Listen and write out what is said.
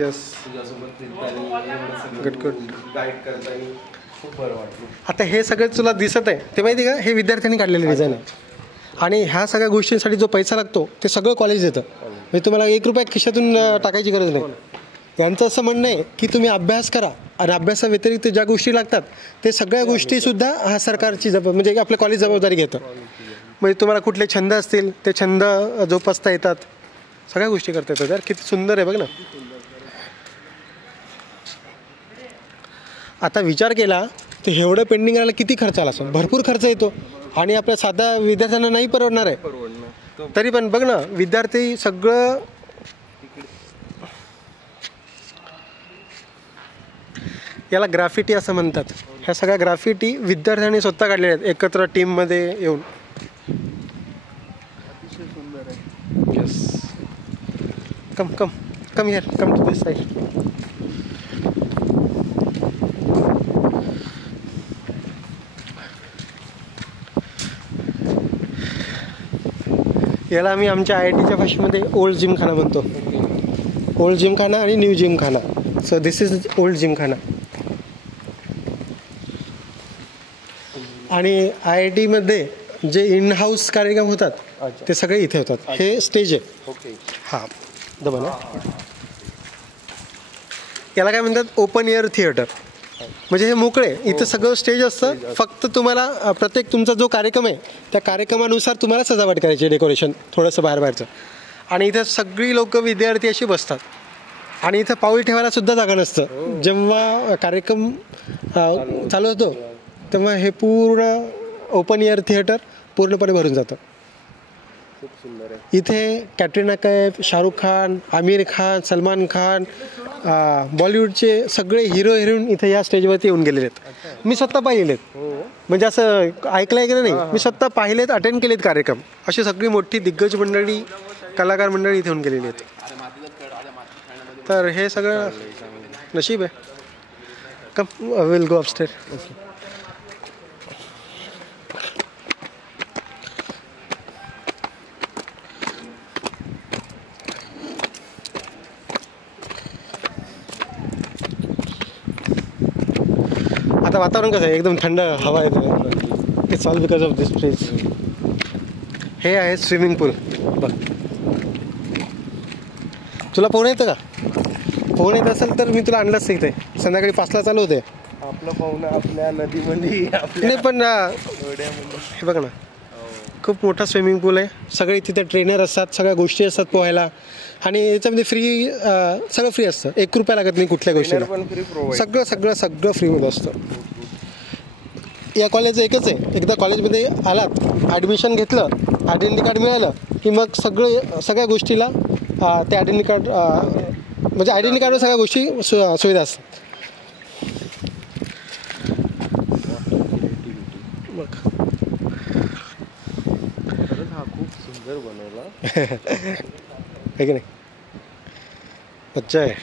Yes, तुझ्यासोबत फिरताना good good. Guide करताना खूप बरं वाटलं. आता हे सगळं तुला दिसत आहे ते माहिती का, हे विद्यार्थ्यांनी काढलेलं डिझाईन आहे. आणि ह्या सगळ्या गोष्टींसाठी जो पैसा लागतो ते सगळं कॉलेज देतं. म्हणजे तुम्हाला 1 रुपया खिशातून टाकायची गरज नाही. यांचं असं म्हणणं आहे की तुम्ही अभ्यास करा आणि अभ्यासाव्यतिरिक्त ज्या गोष्टी लागतात ते सगळ्या गोष्टीसुद्धा हा सरकारची म्हणजे आपलं कॉलेज जबाबदारी घेतं. म्हणजे तुम्हाला कुठले छंद असतील ते छंद जोपासता येतात, सगळ्या गोष्टी करता येतात. यार किती सुंदर आहे बघ ना. आता विचार केला तर एवढं पेंडिंग राहायला किती खर्च आला असेल, भरपूर खर्च येतो आणि आपल्या साध्या विद्यार्थ्यांना नाही परवडणार आहे. तरी पण बघ ना विद्यार्थी सगळं, याला ग्राफिटी असं म्हणतात. ह्या सगळ्या ग्राफिटी विद्यार्थ्यांनी स्वतः काढलेल्या आहेत एकत्र टीममध्ये येऊन. अतिशय सुंदर आहे. Yes, come come come here, come to this side. याला आम्ही आमच्या IITच्या भाषेमध्ये ओल्ड जिमखाना म्हणतो. ओल्ड जिमखाना आणि new Gymkhana. So this is old Gymkhana. आणि IITमध्ये जे इन हाऊस कार्यक्रम होतात ते सगळे इथे होतात. हे स्टेज आहे. ओके. हां दबा ना. याला काय म्हणतात, ओपन एअर थिएटर. म्हणजे हे मोकळे, इथं सगळं स्टेज असतं. फक्त तुम्हाला प्रत्येक तुमचा जो कार्यक्रम आहे त्या कार्यक्रमानुसार तुम्हाला सजावट करायची, डेकोरेशन थोडंसं बाहेरचं. आणि इथं सगळी लोक विद्यार्थी अशी बसतात आणि इथं पाऊल ठेवायला सुद्धा जागा नसतं. जेव्हा कार्यक्रम चालू होतो तेव्हा हे पूर्ण ओपन एअर थिएटर पूर्णपणे भरून जातं. खूप सुंदर आहे. इथे कॅटरीना कैफ, शाहरुख खान, आमिर खान, सलमान खान, बॉलिवूडचे सगळे हिरो हिरोईन इथे या स्टेजवरती येऊन गेलेले आहेत. मी स्वतः पाहिलेत. म्हणजे असं ऐकलं की नाही, मी स्वतः पाहिलेत, अटेंड केलेत कार्यक्रम. अशी सगळी मोठी दिग्गज मंडळी, कलाकार मंडळी इथे येऊन गेलेली आहेत. तर हे सगळं नशीब आहे. Come we'll go upstair. आता वातावरण कसं आहे, एकदम थंड हवा येते. It's all because of this place. हे आहे स्विमिंग पूल. बघ, तुला पोहणं येतं का? पोहणं येत असेल तर मी तुला आणलंच इथे. संध्याकाळी 5ला चालू होते. आपलं पाहुणं आपल्या नदीमध्ये, नाही पण हे बघ ना, खूप मोठा स्विमिंग पूल आहे. सगळे तिथे ट्रेनर असतात, सगळ्या गोष्टी असतात पोहायला. आणि याच्यामध्ये फ्री, सगळं फ्री असतं. 1 रुपया लागत नाही कुठल्या गोष्टीला. सगळं सगळं सगळं फ्रीमध्ये असतं. या कॉलेजचं एकच आहे, एकदा कॉलेजमध्ये आलात, ॲडमिशन घेतलं, आयडेंटिटी कार्ड मिळालं की मग सगळ्या गोष्टीला ते आयडेंटिटी कार्ड, म्हणजे आयडेंटिटी कार्डवर सगळ्या गोष्टी सुविधा असतात. मग हा खूप सुंदर बनवला आहे की नाही? अच्छा आहे.